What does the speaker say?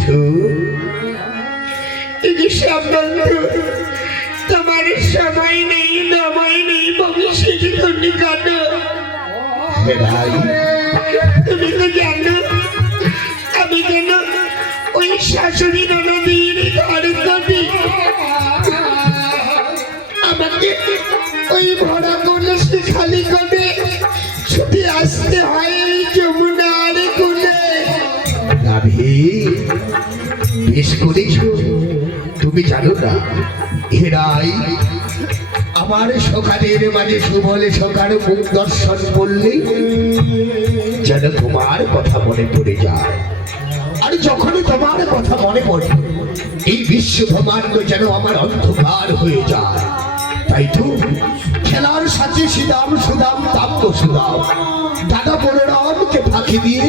মিঠু সব বন্ধু তোমার সময় নেই সময় নেই ভবিষ্যৎ তুমি ভাই। তুমি তো জানো আমি কেন ওই শাশুড়ি ননদীর ঘর করি আমাকে ওই ভরা কলসি খালি করে নাভি বেশ করেছ তুমি জানো না, এরাই আমার সকালের মাঝে সুবলে সকালে মুখ দর্শন করলে যেন তোমার কথা মনে পড়ে যায়। আর যখনই তোমার কথা মনে পড়ে, এই বিশ্ব ব্রহ্মাণ্ড যেন আমার অন্ধকার হয়ে যায়। তাই তো খেলার সাথে সুদাম সুদাম তাপ্ত সুদাম, দাদা বলরামকে ফাঁকি দিয়ে